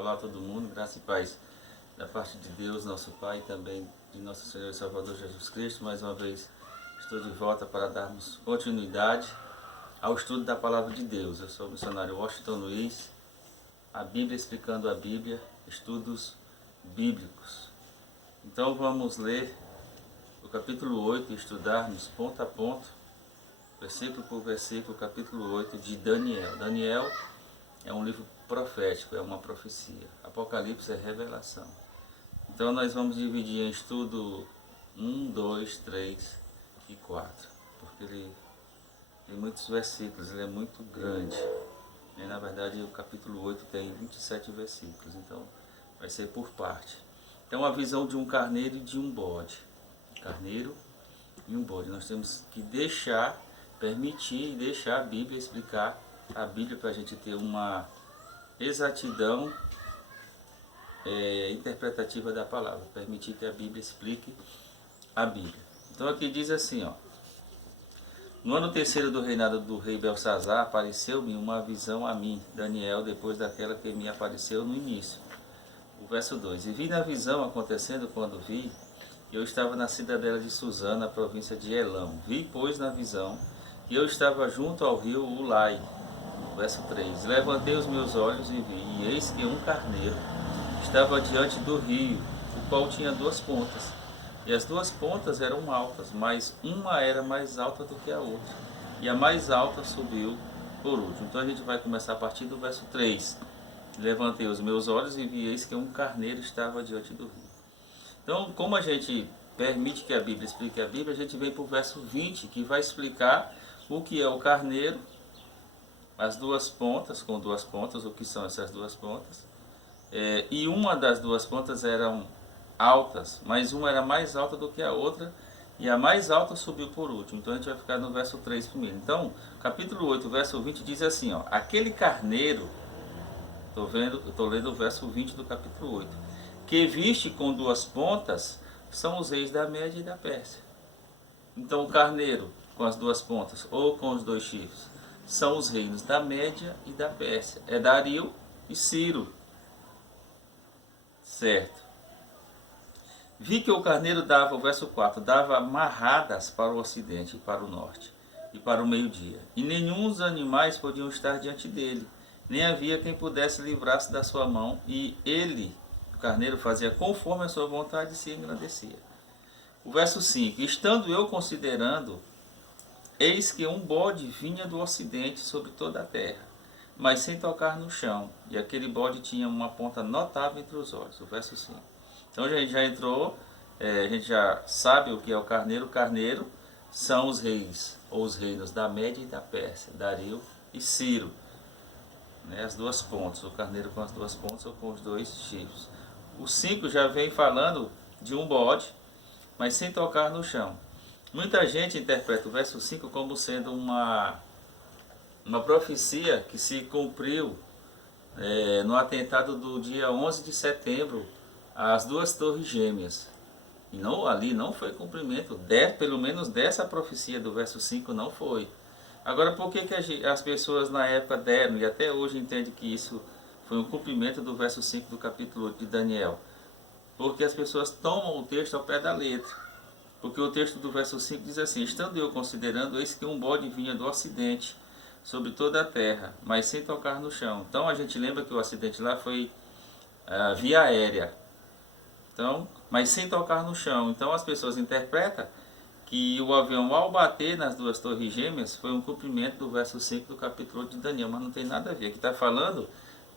Olá a todo mundo, graça e paz da parte de Deus, nosso Pai, e também de nosso Senhor e Salvador Jesus Cristo. Mais uma vez estou de volta para darmos continuidade ao estudo da Palavra de Deus. Eu sou o missionário Washington Luiz, a Bíblia explicando a Bíblia, estudos bíblicos. Então vamos ler o capítulo 8 e estudarmos ponto a ponto, versículo por versículo, capítulo 8 de Daniel. Daniel é um livro profético, é uma profecia. Apocalipse é revelação. Então nós vamos dividir em estudo 1, 2, 3 e 4, porque ele tem muitos versículos, ele é muito grande. E, na verdade o capítulo 8 tem 27 versículos, então vai ser por parte. Então a visão de um carneiro e de um bode. Carneiro e um bode. Nós temos que permitir e deixar a Bíblia explicar a Bíblia para a gente ter uma exatidão interpretativa da palavra, permitir que a Bíblia explique a Bíblia. Então aqui diz assim, ó: no ano terceiro do reinado do rei Belsazar, apareceu-me uma visão a mim, Daniel, depois daquela que me apareceu no início. O verso 2: e vi na visão acontecendo quando vi, eu estava na cidadela de Susã, na província de Elão. Vi, pois, na visão, que eu estava junto ao rio Ulai. Verso 3: levantei os meus olhos e vi, e eis que um carneiro estava diante do rio, o qual tinha duas pontas, e as duas pontas eram altas, mas uma era mais alta do que a outra, e a mais alta subiu por último. Então a gente vai começar a partir do verso 3. Levantei os meus olhos e vi, eis que um carneiro estava diante do rio. Então, como a gente permite que a Bíblia explique a Bíblia, a gente vem para o verso 20, que vai explicar o que é o carneiro, as duas pontas, com duas pontas, o que são essas duas pontas. E uma das duas pontas eram altas, mas uma era mais alta do que a outra, e a mais alta subiu por último. Então a gente vai ficar no verso 3 primeiro. Então, capítulo 8, verso 20 diz assim, ó: aquele carneiro, estou lendo o verso 20 do capítulo 8, que viste com duas pontas, são os reis da Média e da Pérsia. Então o carneiro com as duas pontas, ou com os dois chifres, são os reinos da Média e da Pérsia. É Dario e Ciro. Certo. Vi que o carneiro dava, o verso 4, dava marradas para o ocidente e para o norte e para o meio-dia. E nenhum dos animais podiam estar diante dele, nem havia quem pudesse livrar-se da sua mão, e ele, o carneiro, fazia conforme a sua vontade e se engrandecia. O verso 5, estando eu considerando, eis que um bode vinha do ocidente sobre toda a terra, mas sem tocar no chão, e aquele bode tinha uma ponta notável entre os olhos. O verso 5. Então a gente já entrou, a gente já sabe o que é o carneiro. O carneiro são os reis, ou os reinos da Média e da Pérsia, Dario e Ciro. As duas pontas, o carneiro com as duas pontas ou com os dois chifres. O 5 já vem falando de um bode, mas sem tocar no chão. Muita gente interpreta o verso 5 como sendo uma profecia que se cumpriu no atentado do dia 11 de setembro às duas torres gêmeas. E não, ali não foi cumprimento, pelo menos dessa profecia do verso 5 não foi. Agora, por que as pessoas na época deram, e até hoje entendem que isso foi um cumprimento do verso 5 do capítulo 8 de Daniel? Porque as pessoas tomam o texto ao pé da letra. Porque o texto do verso 5 diz assim: estando eu considerando, eis que um bode vinha do ocidente sobre toda a terra, mas sem tocar no chão. Então a gente lembra que o acidente lá foi via aérea. Então, mas sem tocar no chão. Então as pessoas interpretam que o avião, ao bater nas duas torres gêmeas, foi um cumprimento do verso 5 do capítulo 8 de Daniel, mas não tem nada a ver. Aqui está falando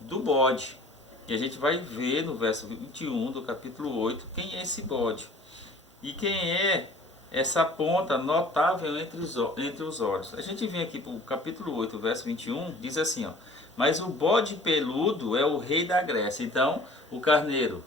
do bode. E a gente vai ver no verso 21 do capítulo 8 quem é esse bode. E quem é essa ponta notável entre os olhos. A gente vem aqui para o capítulo 8, verso 21, diz assim, ó: mas o bode peludo é o rei da Grécia. Então, o carneiro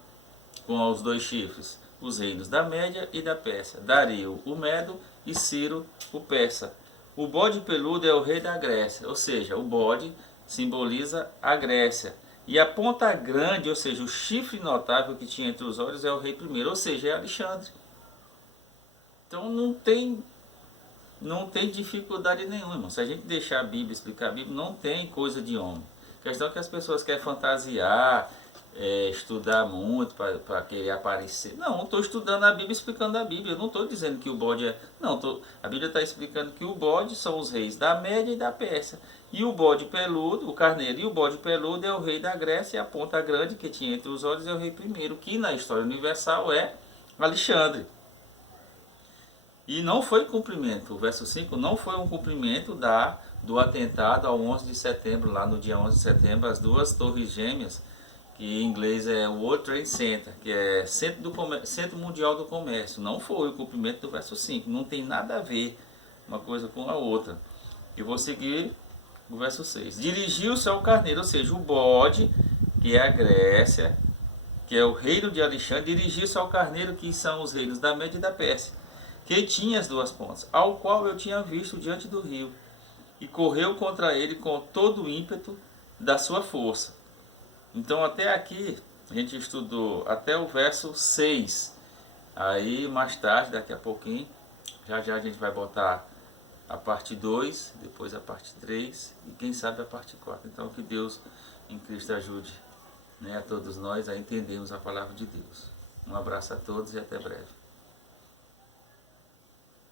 com os dois chifres, os reinos da Média e da Pérsia, Dario, o Medo, e Ciro, o Persa. O bode peludo é o rei da Grécia, ou seja, o bode simboliza a Grécia. E a ponta grande, ou seja, o chifre notável que tinha entre os olhos, é o rei primeiro, ou seja, é Alexandre. Então não tem dificuldade nenhuma, irmão. Se a gente deixar a Bíblia explicar a Bíblia, não tem coisa de homem. A questão é que as pessoas querem fantasiar, estudar muito para querer aparecer. Não, estou estudando a Bíblia, explicando a Bíblia. Eu não estou dizendo que o bode é... Não, a Bíblia está explicando que o bode são os reis da Média e da Pérsia. E o bode peludo, o carneiro e o bode peludo é o rei da Grécia, e a ponta grande que tinha entre os olhos é o rei primeiro, que na história universal é Alexandre. E não foi cumprimento, o verso 5 não foi um cumprimento do atentado ao 11 de setembro, lá no dia 11 de setembro, as duas torres gêmeas, que em inglês é o World Trade Center, que é Centro Mundial do Comércio. Não foi o cumprimento do verso 5, não tem nada a ver uma coisa com a outra. Eu vou seguir o verso 6. Dirigiu-se ao carneiro, ou seja, o bode, que é a Grécia, que é o reino de Alexandre, dirigiu-se ao carneiro, que são os reinos da Média e da Pérsia, que tinha as duas pontas, ao qual eu tinha visto diante do rio, e correu contra ele com todo o ímpeto da sua força. Então até aqui a gente estudou até o verso 6. Aí mais tarde, daqui a pouquinho, já a gente vai botar a parte 2, depois a parte 3 e quem sabe a parte 4. Então que Deus em Cristo ajude, né, a todos nós a entendermos a palavra de Deus. Um abraço a todos e até breve.